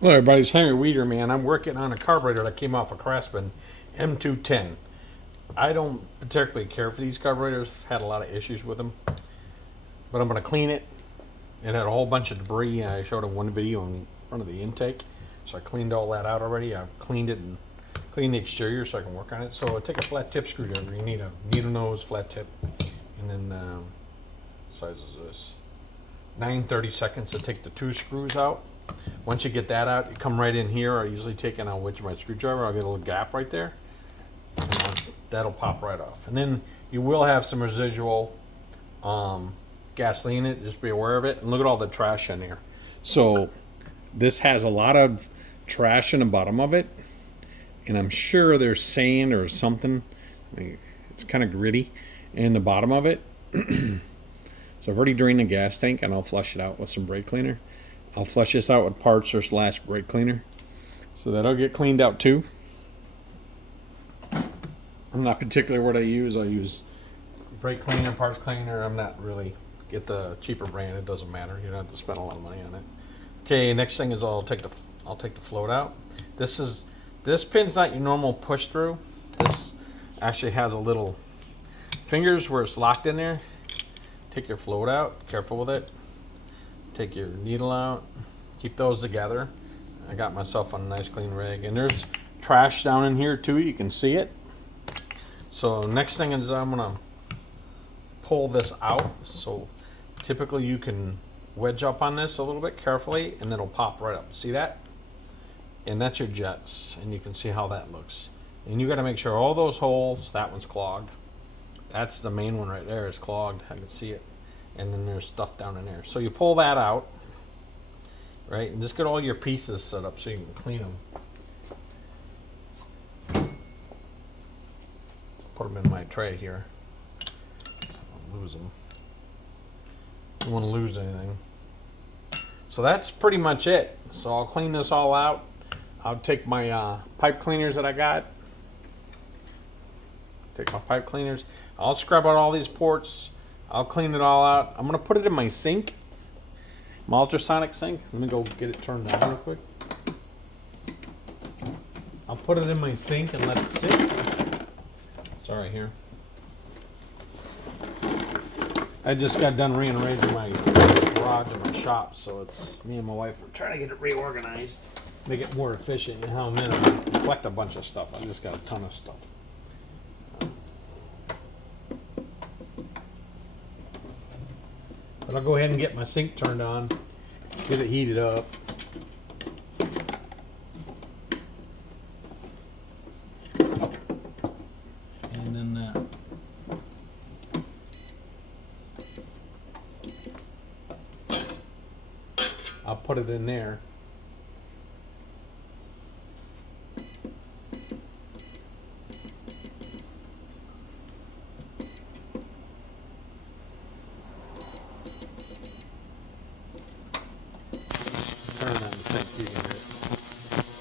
Hello everybody, it's Henry Weeder, man. I'm working on a carburetor that came off a Craftsman M210. I don't particularly care for these carburetors. I've had a lot of issues with them. But I'm going to clean it. It had a whole bunch of debris. I showed in one video in front of the intake. So I cleaned all that out already. I've cleaned it and cleaned the exterior so I can work on it. So I take a flat tip screwdriver. You need a needle nose, flat tip. And then, size is this? 9/32 to take the two screws out. Once you get that out, you come right in here. I usually take it on with my screwdriver. I'll get a little gap right there, and that'll pop right off. And then you will have some residual gasoline in it. Just be aware of it. And look at all the trash in here. So this has a lot of trash in the bottom of it, and I'm sure there's sand or something. It's kind of gritty in the bottom of it. So I've already drained the gas tank, and I'll flush it out with some brake cleaner. I'll flush this out with parts or / brake cleaner. So that'll get cleaned out too. I'm not particular what I use. I'll use brake cleaner, parts cleaner. I'm not really, get the cheaper brand. It doesn't matter. You don't have to spend a lot of money on it. Okay, next thing is I'll take the float out. This pin's not your normal push through. This actually has a little fingers where it's locked in there. Take your float out. Careful with it. Take your needle out, keep those together. I got myself on a nice clean rig, and there's trash down in here too. You can see it. So next thing is I'm gonna pull this out. So typically you can wedge up on this a little bit carefully, and it'll pop right up. See that? And that's your jets, and you can see how that looks. And you got to make sure all those holes. That one's clogged. That's the main one right there is clogged. I can see it. And then there's stuff down in there. So you pull that out, right? And just get all your pieces set up so you can clean them. Put them in my tray here. I'll lose them. Don't want to lose anything. So that's pretty much it. So I'll clean this all out. I'll take my pipe cleaners that I got. Take my pipe cleaners. I'll scrub out all these ports. I'll clean it all out. I'm going to put it in my sink, my ultrasonic sink. Let me go get it turned on real quick. I'll put it in my sink and let it sit. Sorry here. I just got done rearranging my garage and my shop, so it's me and my wife are trying to get it reorganized, make it more efficient. And how I'm in it, collect a bunch of stuff. I just got a ton of stuff. But I'll go ahead and get my sink turned on, get it heated up. And then I'll put it in there.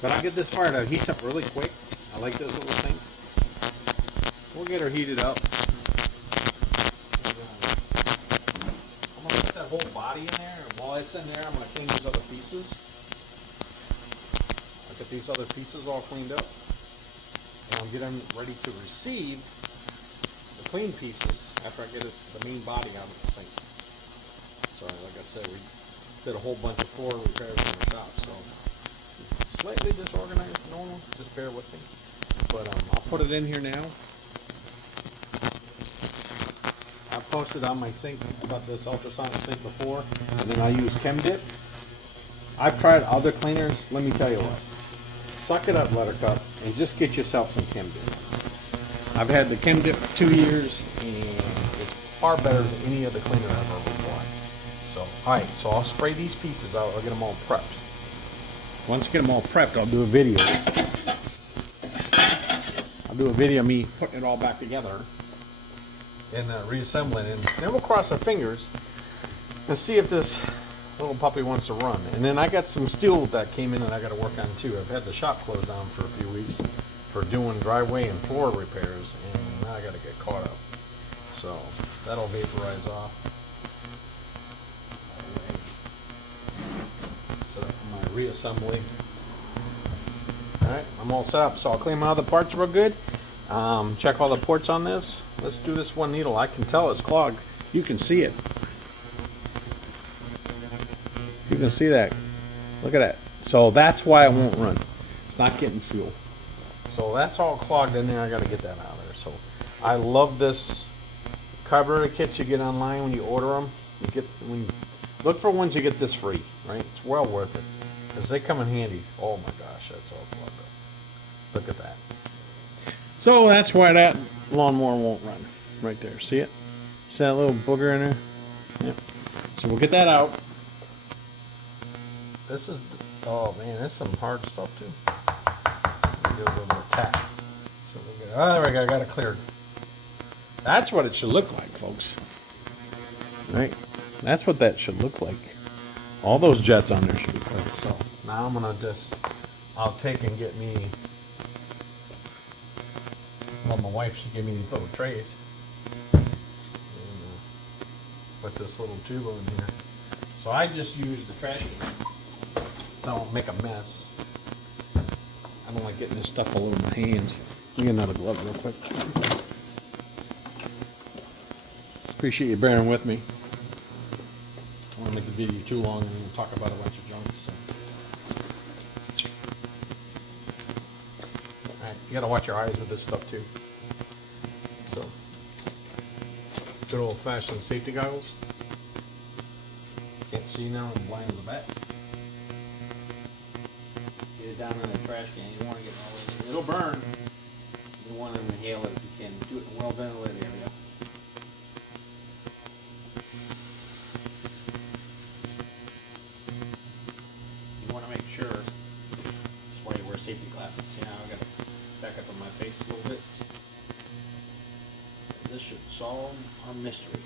But I'll get this fire to heat up really quick. I like this little thing. We'll get her heated up. I'm going to put that whole body in there. And while it's in there, I'm going to clean these other pieces. I'll get these other pieces all cleaned up. And I'll get them ready to receive the clean pieces after I get the main body out of the sink. Sorry, like I said, we did a whole bunch of floor repairs in the shop, so slightly disorganized, normal, just bear with me. But I'll put it in here now. I posted on my sink about this ultrasonic sink before, and then I use Chem Dip. I've tried other cleaners. Let me tell you what. Suck it up, Buttercup, and just get yourself some Chem Dip. I've had the Chem Dip for 2 years, and it's far better than any other cleaner I've ever applied. So, alright, so I'll spray these pieces out. I'll get them all prepped. Once I get them all prepped, I'll do a video. I'll do a video of me putting it all back together and reassembling it. And then we'll cross our fingers and see if this little puppy wants to run. And then I got some steel that came in that I got to work on too. I've had the shop closed down for a few weeks for doing driveway and floor repairs, and now I got to get caught up. So that'll vaporize off. Set up my reassembly. Alright, I'm all set up. So I'll clean my other parts real good. Check all the ports on this. Let's do this one needle. I can tell it's clogged. You can see it. You can see that. Look at that. So that's why it won't run. It's not getting fuel. So that's all clogged in there. I got to get that out of there. So I love this carburetor kits you get online when you order them. Look for ones you get this free, right? It's well worth it because they come in handy. Oh my gosh, that's all clogged up. Look at that. So that's why that lawnmower won't run. Right there. See it? See that little booger in there? Yep. So we'll get that out. This is, oh man, this is some hard stuff too. Do a little more tap. So we'll get, oh, there we go, I got it cleared. That's what it should look like, folks. Right? That's what that should look like. All those jets on there should be cleared. So now I'm gonna I'll take and get me, well, my wife, she gave me these little trays. And, put this little tube in here. So I just use the trash can. So I don't make a mess. I don't like getting this stuff all over my hands. Let me get another glove real quick. Appreciate you bearing with me. I don't want to make the video too long and then talk about a bunch of junk. So. Alright, you gotta watch your eyes with this stuff too. So, good old fashioned safety goggles. Can't see now, I'm blind as a bat. Get it down in the trash can. You want to get all of it. It'll burn. You want to inhale it if you can. Do it in a well ventilated area. You want to make sure. That's why you wear safety glasses. See now I got to back up on my face a little bit. This should solve our mystery.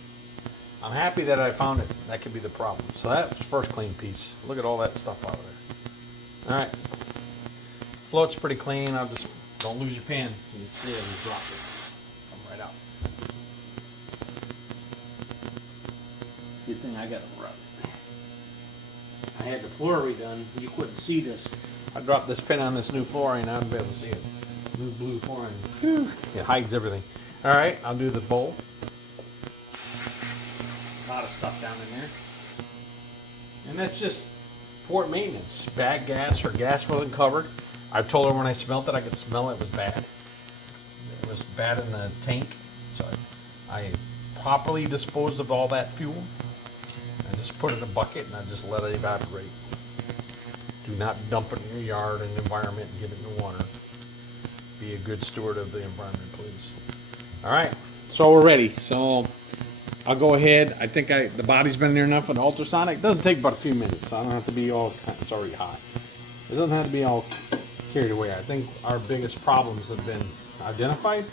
I'm happy that I found it. That could be the problem. So that's the first clean piece. Look at all that stuff out of there. Alright. Float's pretty clean. I'll just, don't lose your pen. You can see it, we dropped it. Come right out. Good thing I got it rub. I had the floor redone. You couldn't see this. I dropped this pin on this new flooring. Now I'll be able to see it. New blue flooring. Whew. It hides everything. Alright, I'll do the bowl. A lot of stuff down in there. And that's just port maintenance. Bad gas. Her gas wasn't covered. I told her when I smelled it, I could smell it was bad. It was bad in the tank. So I properly disposed of all that fuel. I just put it in a bucket and I just let it evaporate. Do not dump it in your yard and environment and get it in the water. Be a good steward of the environment, please. Alright, so we're ready. So I'll go ahead. I think the body's been there enough with the ultrasonic. It doesn't take but a few minutes. So I don't have to be all, it's already hot. It doesn't have to be all carried away. I think our biggest problems have been identified.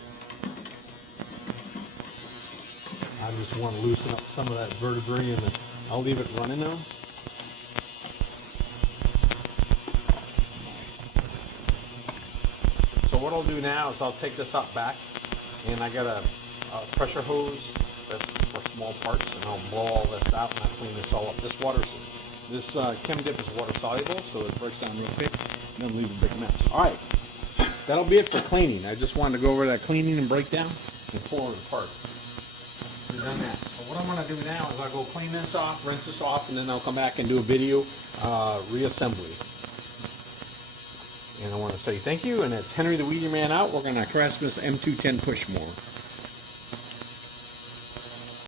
I just want to loosen up some of that vertebrae and I'll leave it running now. So what I'll do now is I'll take this up back and I got a pressure hose that's for small parts and I'll blow all this out and I'll clean this all up. This Chem Dip is water soluble, so it breaks down real quick and then leave a big mess. Alright, that'll be it for cleaning. I just wanted to go over that cleaning and breakdown and pull it apart. We've done that. So what I'm going to do now is I'll go clean this off, rinse this off, and then I'll come back and do a video reassembly. And I want to say thank you, and that's Henry the Weeder Man out. We're going to Craftsman M210 push more.